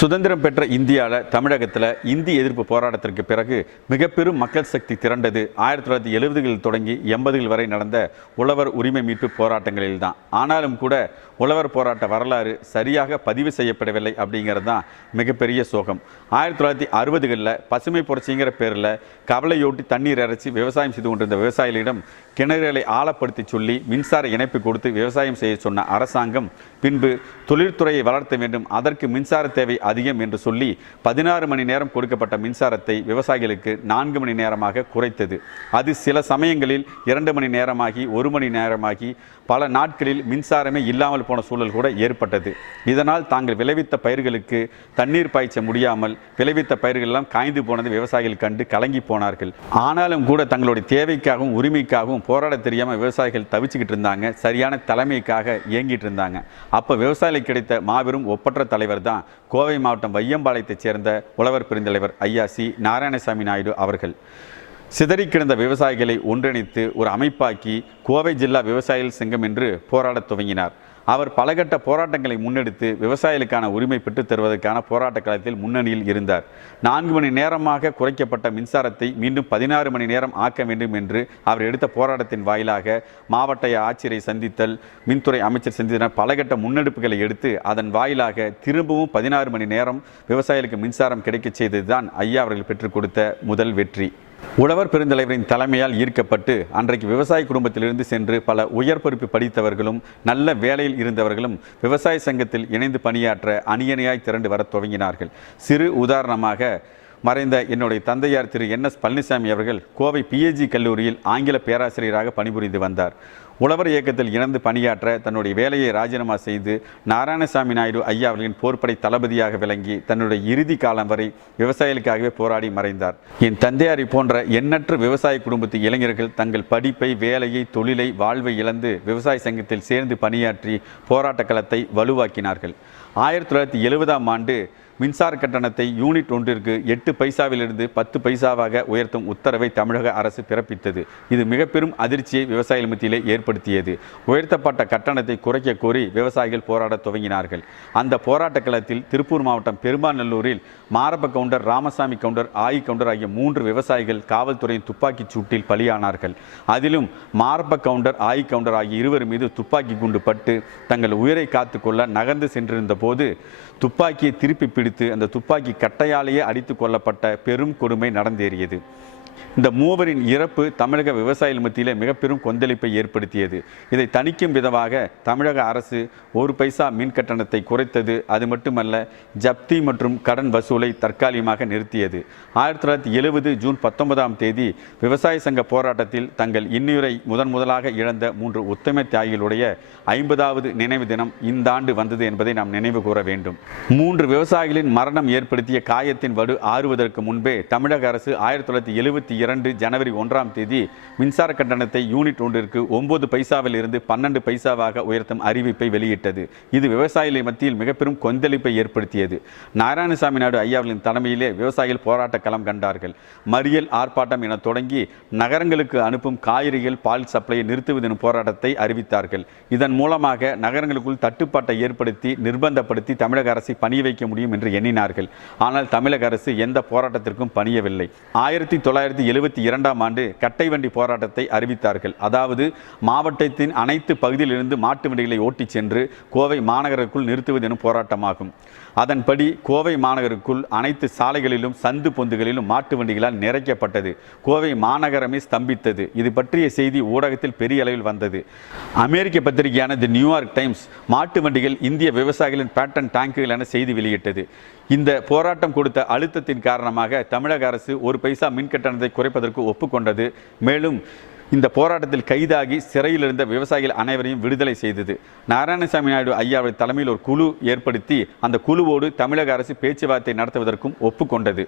சுதந்திரம் பெற்ற இந்தியாவில் தமிழகத்தில் இந்தி எதிர்ப்பு போராட்டத்திற்கு பிறகு மிக பெரும் மக்கள் சக்தி திரண்டது ஆயிரத்தி தொள்ளாயிரத்தி எழுபதுகளில் தொடங்கி எண்பதுகள் வரை நடந்த உழவர் உரிமை மீட்பு போராட்டங்களில் தான் ஆனாலும் கூட உழவர் போராட்ட வரலாறு சரியாக பதிவு செய்யப்படவில்லை அப்படிங்கிறது தான் மிகப்பெரிய சோகம். ஆயிரத்தி தொள்ளாயிரத்தி அறுபதுகளில் பசுமை புரட்சிங்கிற பேரில் கவலையோட்டி தண்ணீர் இறைச்சி விவசாயம் செய்து கொண்டிருந்த விவசாயிகளிடம் கிணறுகளை ஆழப்படுத்தி சொல்லி மின்சார இணைப்பு கொடுத்து விவசாயம் செய்ய சொன்ன அரசாங்கம் பின்பு தொழில்துறையை வளர்த்த வேண்டும் அதற்கு மின்சார தேவை அதிகம் என்று சொல்லி பதினாறு மணி நேரம் கொடுக்கப்பட்ட மின்சாரத்தை விவசாயிகளுக்கு நான்கு மணி நேரமாக குறைத்தது. அது சில சமயங்களில் இரண்டு மணி நேரமாகி ஒரு மணி நேரமாகி பல நாட்களில் மின்சாரமே இல்லாமல் போன சூழல் கூட ஏற்பட்டது. இதனால் தாங்கள் விளைவித்த பயிர்களுக்கு தண்ணீர் பாய்ச்ச முடியாமல் விளைவித்த பயிர்கள் எல்லாம் காய்ந்து போனது விவசாயிகள் கண்டு கலங்கி போனார்கள். ஆனாலும் கூட தங்களுடைய தேவைக்காகவும் உரிமைக்காகவும் போராட தெரியாமல் விவசாயிகள் தவிச்சுக்கிட்டு இருந்தாங்க. சரியான தலைமைக்காக இயங்கிட்டு இருந்தாங்க. அப்போ விவசாயிகளுக்கு கிடைத்த மாபெரும் ஒப்பற்ற தலைவர் தான் கோவை மாவட்டம் வையம்பாளையத்தைச் சேர்ந்த உழவர் பெருந்தலைவர் ஐயா சி நாராயணசாமி நாயுடு அவர்கள். சிதறி கிடந்த விவசாயிகளை ஒன்றிணைத்து ஒரு அமைப்பாக்கி கோவை ஜில்லா விவசாயிகள் சங்கம் என்று போராடத் துவங்கினார். அவர் பலகட்ட போராட்டங்களை முன்னெடுத்து விவசாயிகளுக்கான உரிமை பெற்றுத் தருவதற்கான போராட்ட களத்தில் முன்னணியில் இருந்தார். நான்கு மணி நேரமாக குறைக்கப்பட்ட மின்சாரத்தை மீண்டும் பதினாறு மணி நேரம் ஆக்க வேண்டும் என்று அவர் எடுத்த போராட்டத்தின் வாயிலாக மாவட்ட ஆட்சியரை சந்தித்தல் மின்துறை அமைச்சர் சந்தித்தன பலகட்ட முன்னெடுப்புகளை எடுத்து அதன் வாயிலாக திரும்பவும் பதினாறு மணி நேரம் விவசாயிகளுக்கு மின்சாரம் கிடைக்கச் செய்ததுதான் ஐயா அவர்கள் பெற்றுக் கொடுத்த முதல் வெற்றி. உழவர் பெருந்தலைவரின் தலைமையால் ஈர்க்கப்பட்டு அன்றைக்கு விவசாய குடும்பத்திலிருந்து சென்று பல உயர் பொறுப்பு படித்தவர்களும் நல்ல வேலையில் இருந்தவர்களும் விவசாய சங்கத்தில் இணைந்து பணியாற்ற அணியணியாய் திரண்டு வரத் துவங்கினார்கள். சிறு உதாரணமாக மறைந்த என்னுடைய தந்தையார் திரு என் எஸ் பழனிசாமி அவர்கள் கோவை பிஏஜி கல்லூரியில் ஆங்கில பேராசிரியராக பணிபுரிந்து வந்தார். உழவர் இயக்கத்தில் இணைந்து பணியாற்ற தன்னுடைய வேலையை ராஜினாமா செய்து நாராயணசாமி நாயுடு ஐயா அவர்களின் போர்ப்படை தளபதியாக விளங்கி தன்னுடைய இறுதி காலம் வரை விவசாயிகளுக்காகவே போராடி மறைந்தார். என் தந்தையாரை போன்ற எண்ணற்ற விவசாய குடும்பத்து இளைஞர்கள் தங்கள் படிப்பை வேலையை தொழிலை வாழ்வை இழந்து விவசாய சங்கத்தில் சேர்ந்து பணியாற்றி போராட்ட களத்தை வலுவாக்கினார்கள். ஆயிரத்தி தொள்ளாயிரத்தி எழுபதாம் ஆண்டு மின்சார கட்டணத்தை யூனிட் ஒன்றிற்கு எட்டு பைசாவிலிருந்து பத்து பைசாவாக உயர்த்தும் உத்தரவை தமிழக அரசு பிறப்பித்தது. இது மிக பெரும் அதிர்ச்சியை விவசாயிகள் மத்தியிலே ஏற்படுத்தியது. உயர்த்தப்பட்ட கட்டணத்தை குறைக்க கோரி விவசாயிகள் போராடத் துவங்கினார்கள். அந்த போராட்ட களத்தில் திருப்பூர் மாவட்டம் பெரும்பாநல்லூரில் மாரப்ப கவுண்டர் ராமசாமி கவுண்டர் ஆயி கவுண்டர் ஆகிய மூன்று விவசாயிகள் காவல்துறையின் துப்பாக்கிச் சூட்டில் பலியானார்கள். அதிலும் மாரப்ப கவுண்டர் ஆயி கவுண்டர் ஆகிய இருவர் மீது துப்பாக்கி குண்டு பட்டு தங்கள் உயிரை காத்துக்கொள்ள நகர்ந்து சென்றிருந்த போது துப்பாக்கியை திருப்பி பிடி பிடித்து அந்த துப்பாக்கி கட்டையாலேயே அடித்து கொல்லப்பட்ட பெரும் கொடுமை நடந்தேறியது. இந்த மூவரின் இறப்பு தமிழக விவசாயிகள் மத்தியிலே மிக பெரும் கொந்தளிப்பை ஏற்படுத்தியது. இதை தணிக்கும் விதமாக தமிழக அரசு ஒரு பைசா மின் கட்டணத்தை குறைத்தது. அது மட்டுமல்ல ஜப்தி மற்றும் கடன் வசூலை தற்காலிகமாக நிறுத்தியது. ஆயிரத்தி தொள்ளாயிரத்தி எழுபது ஜூன் பத்தொன்பதாம் தேதி விவசாய சங்க போராட்டத்தில் தங்கள் இன்னுயிரை முதன் முதலாக இழந்த மூன்று உத்தம தியாகிகளுடைய ஐம்பதாவது நினைவு தினம் இந்த ஆண்டு வந்தது என்பதை நாம் நினைவு கூற வேண்டும். மூன்று விவசாயிகளின் மரணம் ஏற்படுத்திய காயத்தின் வடு ஆறுவதற்கு முன்பே தமிழக அரசு ஆயிரத்தி தொள்ளாயிரத்தி எழுபத்தி இரண்டு ஜனவரி ஒன்றாம் தேதி மின்சார கட்டணத்தை யூனிட் ஒன்றிற்கு ஒன்பது பைசாவில் இருந்து பன்னெண்டு பைசாவாக உயர்த்தும் அறிவிப்பை வெளியிட்டது. இது விவசாயிகள் மத்தியில் மிக பெரும் கொந்தளிப்பை ஏற்படுத்தியது. நாராயணசாமி நாயுடு ஐயாவின் தலைமையிலே விவசாயிகள் போராட்ட களம் கண்டார்கள். மறியல் ஆர்ப்பாட்டம் என தொடங்கி நகரங்களுக்கு அனுப்பும் காய்கறிகள் பால் சப்ளையை நிறுத்துவதன் போராட்டத்தை அறிவித்தார்கள். இதன் மூலமாக நகரங்களுக்குள் தட்டுப்பாட்டை ஏற்படுத்தி நிர்பந்தப்படுத்தி தமிழக அரசை பணிய வைக்க முடியும் என்று எண்ணினார்கள். ஆனால் தமிழக அரசு எந்த போராட்டத்திற்கும் பணியவில்லை. ஆயிரத்தி தொள்ளாயிரத்தி எழுபத்தி இரண்டாம் ஆண்டு கட்டை வண்டி போராட்டத்தை அறிவித்தார்கள். அதாவது மாவட்டத்தின் அனைத்து பகுதியிலிருந்து மாட்டு வண்டிகளை ஓட்டிச் சென்று கோவை மாநகருக்குள் நிறுத்துவது எனும் போராட்டமாகும். அதன்படி கோவை மாநகருக்குள் அனைத்து சாலைகளிலும் சந்து பொந்துகளிலும் மாட்டு வண்டிகளால் நிறைக்கப்பட்டது. கோவை மாநகரமே ஸ்தம்பித்தது. இது பற்றிய செய்தி ஊடகத்தில் பெரிய அளவில் வந்தது. அமெரிக்க பத்திரிகையான தி நியூயார்க் டைம்ஸ் மாட்டு வண்டிகள் இந்திய விவசாயிகளின் பேட்டன் டேங்குகள் என செய்தி வெளியிட்டது. இந்த போராட்டம் கொடுத்த அழுத்தத்தின் காரணமாக தமிழக அரசு ஒரு பைசா மின் கட்டணத்தை குறைப்பதற்கு ஒப்புக்கொண்டது. மேலும் இந்த போராட்டத்தில் கைதாகி சிறையில் இருந்த விவசாயிகள் அனைவரையும் விடுதலை செய்தது. நாராயணசாமி நாயுடு ஐயாவை தலைமையில் ஒரு குழு ஏற்படுத்தி அந்த குழுவோடு தமிழக அரசு பேச்சுவார்த்தை நடத்துவதற்கும் ஒப்புக்கொண்டது.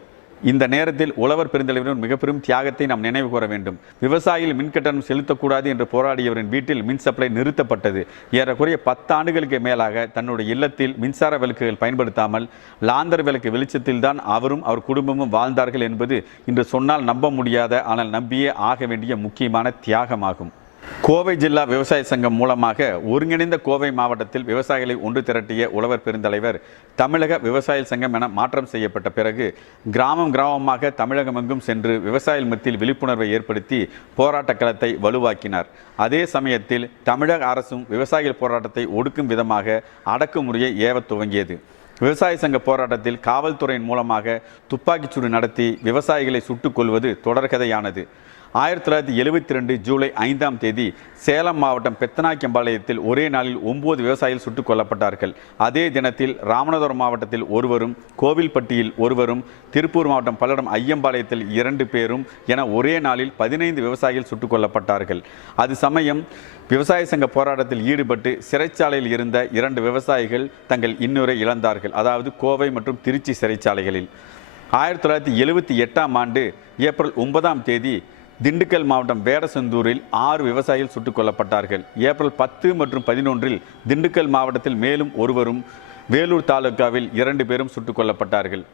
இந்த நேரத்தில் உழவர் பெருந்தலைவரின் மிக பெரும் தியாகத்தை நாம் நினைவு கூற வேண்டும். விவசாயிகள் மின்கட்டணம் செலுத்தக்கூடாது என்று போராடியவரின் வீட்டில் மின் சப்ளை நிறுத்தப்பட்டது. ஏறக்குறைய பத்து ஆண்டுகளுக்கு மேலாக தன்னுடைய இல்லத்தில் மின்சார விளக்குகள் பயன்படுத்தாமல் லாந்தர் விளக்கு வெளிச்சத்தில் தான் அவரும் அவர் குடும்பமும் வாழ்ந்தார்கள் என்பது இன்று சொன்னால் நம்ப முடியாத ஆனால் நம்பியே ஆக வேண்டிய முக்கியமான தியாகமாகும். கோவை ஜில்லா விவசாய சங்கம் மூலமாக ஒருங்கிணைந்த கோவை மாவட்டத்தில் விவசாயிகளை ஒன்று திரட்டிய உழவர் பெருந்தலைவர் தமிழக விவசாய சங்கம் என மாற்றம் செய்யப்பட்ட பிறகு கிராமம் கிராமமாக தமிழகமெங்கும் சென்று விவசாயிகள் மத்தியில் விழிப்புணர்வை ஏற்படுத்தி போராட்ட களத்தை வலுவாக்கினார். அதே சமயத்தில் தமிழக அரசும் விவசாயிகள் போராட்டத்தை ஒடுக்கும் விதமாக அடக்குமுறையை ஏவத் துவங்கியது. விவசாய சங்க போராட்டத்தில் காவல்துறையின் மூலமாக துப்பாக்கிச்சூடு நடத்தி விவசாயிகளை சுட்டுக் கொள்வது தொடர்கதையானது. ஆயிரத்தி தொள்ளாயிரத்தி எழுபத்தி ரெண்டு ஜூலை ஐந்தாம் தேதி சேலம் மாவட்டம் பெத்தனாக்கம்பாளையத்தில் ஒரே நாளில் ஒன்பது விவசாயிகள் சுட்டுக் கொல்லப்பட்டார்கள். அதே தினத்தில் ராமநாதபுரம் மாவட்டத்தில் ஒருவரும் கோவில்பட்டியில் ஒருவரும் திருப்பூர் மாவட்டம் பல்லடம் ஐயம்பாளையத்தில் இரண்டு பேரும் என ஒரே நாளில் பதினைந்து விவசாயிகள் சுட்டுக் கொல்லப்பட்டார்கள். அது சமயம் விவசாய சங்க போராட்டத்தில் ஈடுபட்டு சிறைச்சாலையில் இருந்த இரண்டு விவசாயிகள் தங்கள் இன்னுரை இழந்தார்கள். அதாவது கோவை மற்றும் திருச்சி சிறைச்சாலைகளில். ஆயிரத்தி தொள்ளாயிரத்தி எழுபத்தி எட்டாம் ஆண்டு ஏப்ரல் ஒன்பதாம் தேதி திண்டுக்கல் மாவட்டம் வேடசந்தூரில் ஆறு விவசாயிகள் சுட்டுக் கொல்லப்பட்டார்கள். ஏப்ரல் பத்து மற்றும் பதினொன்றில் திண்டுக்கல் மாவட்டத்தில் மேலும் ஒருவரும் வேலூர் தாலுகாவில் இரண்டு பேரும் சுட்டுக் கொல்லப்பட்டார்கள்.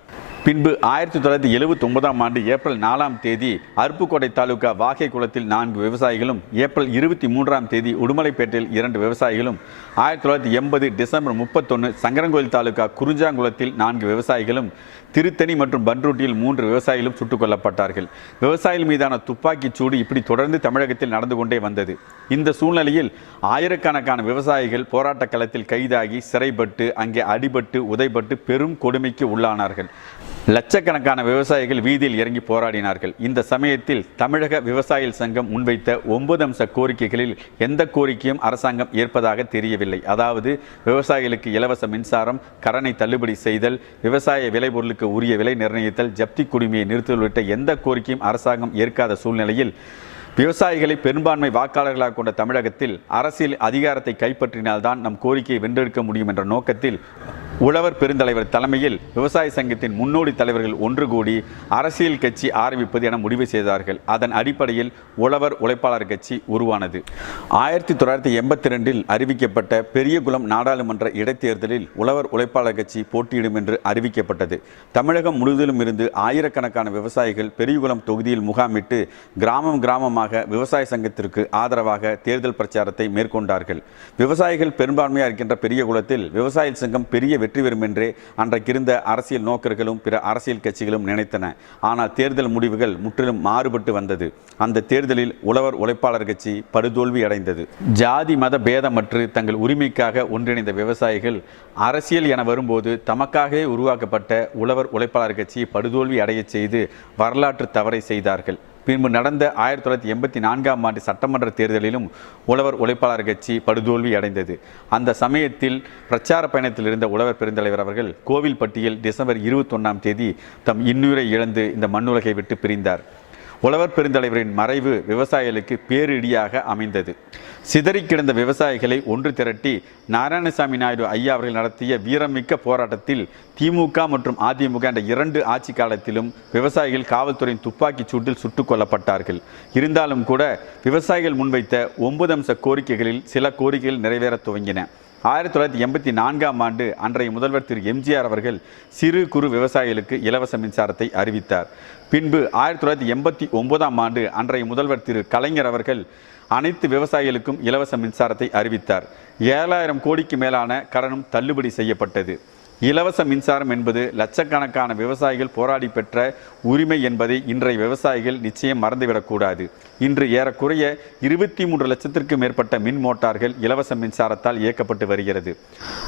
பின்பு ஆயிரத்தி தொள்ளாயிரத்தி எழுபத்தி ஒன்பதாம் ஆண்டு ஏப்ரல் நாலாம் தேதி அருப்புக்கோட்டை தாலுகா வாகை குளத்தில் நான்கு விவசாயிகளும் ஏப்ரல் இருபத்தி மூன்றாம் தேதி உடுமலைப்பேட்டையில் இரண்டு விவசாயிகளும் ஆயிரத்தி தொள்ளாயிரத்தி எண்பது டிசம்பர் முப்பத்தொன்று சங்கரங்கோயில் தாலுகா குறிஞ்சாங்குளத்தில் நான்கு விவசாயிகளும் திருத்தணி மற்றும் பன்ருட்டியில் மூன்று விவசாயிகளும் சுட்டுக் கொல்லப்பட்டார்கள். விவசாயிகள் மீதான துப்பாக்கிச் சூடு இப்படி தொடர்ந்து தமிழகத்தில் நடந்து கொண்டே வந்தது. இந்த சூழ்நிலையில் ஆயிரக்கணக்கான விவசாயிகள் போராட்ட களத்தில் கைதாகி சிறைப்பட்டு அங்கே அடிபட்டு உதைபட்டு பெரும் கொடுமைக்கு உள்ளானார்கள். லட்சக்கணக்கான விவசாயிகள் வீதியில் இறங்கி போராடினார்கள். இந்த சமயத்தில் தமிழக விவசாயிகள் சங்கம் முன்வைத்த ஒன்பது அம்ச கோரிக்கைகளில் எந்த கோரிக்கையும் அரசாங்கம் ஏற்பதாக தெரியவில்லை. அதாவது விவசாயிகளுக்கு இலவச மின்சாரம் கடனை தள்ளுபடி செய்தல் விவசாய விளைபொருளுக்கு உரிய விலை நிர்ணயித்தல் ஜப்தி குடிமையை நிறுத்தல் உள்ளிட்ட எந்த கோரிக்கையும் அரசாங்கம் ஏற்காத சூழ்நிலையில் விவசாயிகளை பெரும்பான்மை வாக்காளர்களாக கொண்ட தமிழகத்தில் அரசியல் அதிகாரத்தை கைப்பற்றினால்தான் நம் கோரிக்கையை வென்றெடுக்க முடியும் என்ற நோக்கத்தில் உழவர் பெருந்தலைவர் தலைமையில் விவசாய சங்கத்தின் முன்னோடி தலைவர்கள் ஒன்று கூடி அரசியல் கட்சி ஆரம்பிப்பது என முடிவு செய்தார்கள். அதன் அடிப்படையில் உழவர் உழைப்பாளர் கட்சி உருவானது. ஆயிரத்தி தொள்ளாயிரத்தி எண்பத்தி ரெண்டில் அறிவிக்கப்பட்ட பெரியகுளம் நாடாளுமன்ற இடைத்தேர்தலில் உழவர் உழைப்பாளர் கட்சி போட்டியிடும் என்று அறிவிக்கப்பட்டது. தமிழகம் முழுவதிலும் இருந்து ஆயிரக்கணக்கான விவசாயிகள் பெரியகுளம் தொகுதியில் முகாமிட்டு கிராமம் கிராமமாக விவசாய சங்கத்திற்கு ஆதரவாக தேர்தல் பிரச்சாரத்தை மேற்கொண்டார்கள். விவசாயிகள் பெரும்பான்மையாக இருக்கின்ற பெரியகுளத்தில் விவசாய சங்கம் பெரிய வெற்றி பெறும் என்றே அன்றைக்கிருந்த அரசியல் நோக்கர்களும் பிற அரசியல் கட்சிகளும் நினைத்தன. ஆனால் தேர்தல் முடிவுகள் முற்றிலும் மாறுபட்டு வந்தது. அந்த தேர்தலில் உழவர் உழைப்பாளர் கட்சி படுதோல்வி அடைந்தது. ஜாதி மத பேதமற்று தங்கள் உரிமைக்காக ஒன்றிணைந்த விவசாயிகள் அரசியல் என வரும்போது தமக்காகவே உருவாக்கப்பட்ட உழவர் உழைப்பாளர் கட்சி படுதோல்வி அடையச் செய்து வரலாற்று தவறை செய்தார்கள். பின்பு நடந்த ஆயிரத்தி தொள்ளாயிரத்தி எண்பத்தி நான்காம் ஆண்டு சட்டமன்ற தேர்தலிலும் உழவர் உழைப்பாளர் கட்சி படுதோல்வி அடைந்தது. அந்த சமயத்தில் பிரச்சார பயணத்தில் இருந்த உழவர் பெருந்தலைவர் அவர்கள் கோவில்பட்டியில் டிசம்பர் இருபத்தொன்னாம் தேதி தம் இன்னுயிரை இழந்து இந்த மண்ணுலகை விட்டு பிரிந்தார். உழவர் பெருந்தலைவரின் மறைவு விவசாயிகளுக்கு பேரிடியாக அமைந்தது. சிதறி கிடந்த விவசாயிகளை ஒன்று திரட்டி நாராயணசாமி நாயுடு ஐயா அவர்கள் நடத்திய வீரமிக்க போராட்டத்தில் திமுக மற்றும் அதிமுக என்ற இரண்டு ஆட்சி காலத்திலும் விவசாயிகள் காவல்துறையின் துப்பாக்கிச் சூட்டில் சுட்டுக் கொல்லப்பட்டார்கள். இருந்தாலும் கூட விவசாயிகள் முன்வைத்த ஒன்பது அம்ச கோரிக்கைகளில் சில கோரிக்கைகள் நிறைவேறத் துவங்கின. ஆயிரத்தி தொள்ளாயிரத்தி எண்பத்தி நான்காம் ஆண்டு அன்றைய முதல்வர் திரு எம்ஜிஆர் அவர்கள் சிறு குறு விவசாயிகளுக்கு இலவச மின்சாரத்தை அறிவித்தார். பின்பு ஆயிரத்தி தொள்ளாயிரத்தி எண்பத்தி ஒன்பதாம் ஆண்டு அன்றைய முதல்வர் திரு கலைஞர் அவர்கள் அனைத்து விவசாயிகளுக்கும் இலவச மின்சாரத்தை அறிவித்தார். ஏழாயிரம் கோடிக்கு மேலான கடனும் தள்ளுபடி செய்யப்பட்டது. இலவச மின்சாரம் என்பது லட்சக்கணக்கான விவசாயிகள் போராடி பெற்ற உரிமை என்பதை இன்றைய விவசாயிகள் நிச்சயம் மறந்துவிடக்கூடாது. இன்று ஏறக்குறைய இருபத்தி மூன்று லட்சத்திற்கு மேற்பட்ட மின் மோட்டார்கள் இலவச மின்சாரத்தால் இயக்கப்பட்டு வருகிறது.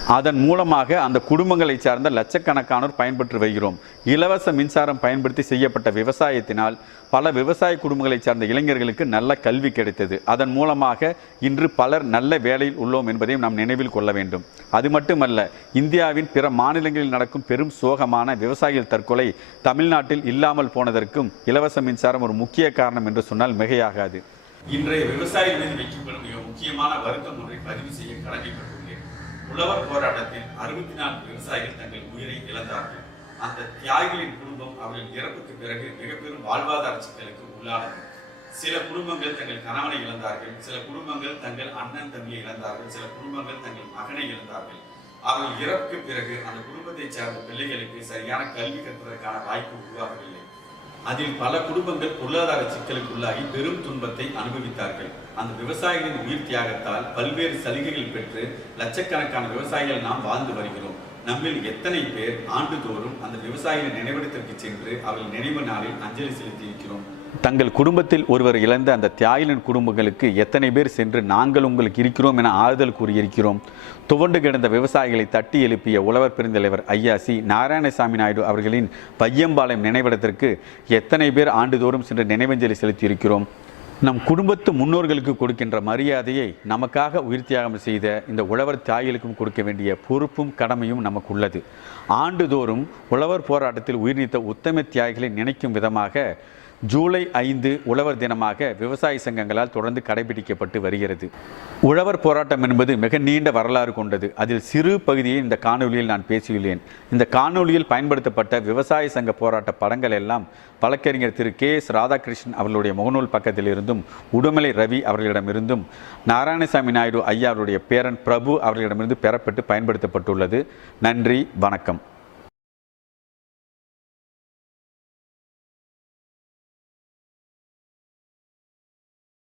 அதன் மூலமாக அந்த குடும்பங்களை சார்ந்த லட்சக்கணக்கானோர் பயன்பெற்று வருகிறோம். இலவச மின்சாரம் பயன்படுத்தி செய்யப்பட்ட விவசாயத்தினால் பல விவசாய குடும்பங்களை சார்ந்த இளைஞர்களுக்கு நல்ல கல்வி கிடைத்தது. அதன் மூலமாக இன்று பலர் நல்ல வேலையில் உள்ளோம் என்பதையும் நாம் நினைவில் கொள்ள வேண்டும். அது மட்டுமல்ல இந்தியாவின் பிற மாநிலங்களில் நடக்கும் பெரும் சோகமான விவசாயிகள் தற்கொலை தமிழ்நாட்டில் இல்லாமல் போனதற்கும் இலவச மின்சாரம் ஒரு முக்கிய காரணம் என்று சொன்னால் மிகையாகாது. இன்றைய விவசாயிகள் மீது வைக்கப்படும் மிக முக்கியமான வருத்தம் ஒன்றை பதிவு செய்ய கடமைப்பட்டுள்ளேன். உழவர் போராட்டத்தில் அறுபத்தி நான்கு விவசாயிகள் தங்கள் உயிரை இழந்தார்கள். அந்த தியாகிகளின் குடும்பம் அவர்களின் இறப்புக்கு பிறகு மிக பெரும் வாழ்வாதார சிக்கலுக்கு உள்ளானது. சில குடும்பங்கள் தங்கள் கணவனை இழந்தார்கள் சில குடும்பங்கள் தங்கள் அண்ணன் தம்பியை இழந்தார்கள் சில குடும்பங்கள் தங்கள் மகனை இழந்தார்கள். அவர்கள் இறப்புக்கு பிறகு அந்த குடும்பத்தைச் சேர்ந்த பிள்ளைகளுக்கு சரியான கல்வி கற்பதற்கான வாய்ப்பு உருவாகவில்லை. அதில் பல குடும்பங்கள் பொருளாதார சிக்கலுக்கு உள்ளாகி பெரும் துன்பத்தை அனுபவித்தார்கள். அந்த விவசாயிகளின் உயிர் தியாகத்தால் பல்வேறு சலுகைகள் பெற்று லட்சக்கணக்கான விவசாயிகள் நாம் வாழ்ந்து வருகிறோம். நம்மில் எத்தனை பேர் ஆண்டுதோறும் அந்த விவசாயிகளின் நினைவிடத்திற்கு சென்று அவர்கள் நினைவு நாளில் அஞ்சலி செலுத்தி இருக்கிறோம் தங்கள் குடும்பத்தில் ஒருவர் இழந்த அந்த தியாகிலின் குடும்பங்களுக்கு எத்தனை பேர் சென்று நாங்கள் உங்களுக்கு இருக்கிறோம் என ஆறுதல் கூறியிருக்கிறோம். துவண்டு கிடந்த விவசாயிகளை தட்டி எழுப்பிய உழவர் பெருந்தலைவர் ஐயா சி நாராயணசாமி நாயுடு அவர்களின் பையம்பாளையம் நினைவிடத்திற்கு எத்தனை பேர் ஆண்டுதோறும் சென்று நினைவஞ்சலி செலுத்தியிருக்கிறோம். நம் குடும்பத்து முன்னோர்களுக்கு கொடுக்கின்ற மரியாதையை நமக்காக உயிர் தியாகம் செய்த இந்த உழவர் தியாகிகளுக்கும் கொடுக்க வேண்டிய பொறுப்பும் கடமையும் நமக்கு உள்ளது ஆண்டுதோறும் உழவர் போராட்டத்தில் உயிர் நீத்த உத்தம தியாகிகளை நினைக்கும் விதமாக ஜூலை ஐந்து உழவர் தினமாக விவசாய சங்கங்களால் தொடர்ந்து கடைபிடிக்கப்பட்டு வருகிறது. உழவர் போராட்டம் என்பது மிக நீண்ட வரலாறு கொண்டது. அதில் சிறு பகுதியை இந்த காணொலியில் நான் பேசியுள்ளேன். இந்த காணொலியில் பயன்படுத்தப்பட்ட விவசாய சங்க போராட்ட படங்கள் எல்லாம் வழக்கறிஞர் திரு கே எஸ் ராதாகிருஷ்ணன் அவர்களுடைய முகநூல் பக்கத்திலிருந்தும் உடுமலை ரவி அவர்களிடமிருந்தும் நாராயணசாமி நாயுடு ஐயா அவருடைய பேரன் பிரபு அவர்களிடமிருந்து பெறப்பட்டு பயன்படுத்தப்பட்டுள்ளது. நன்றி வணக்கம்.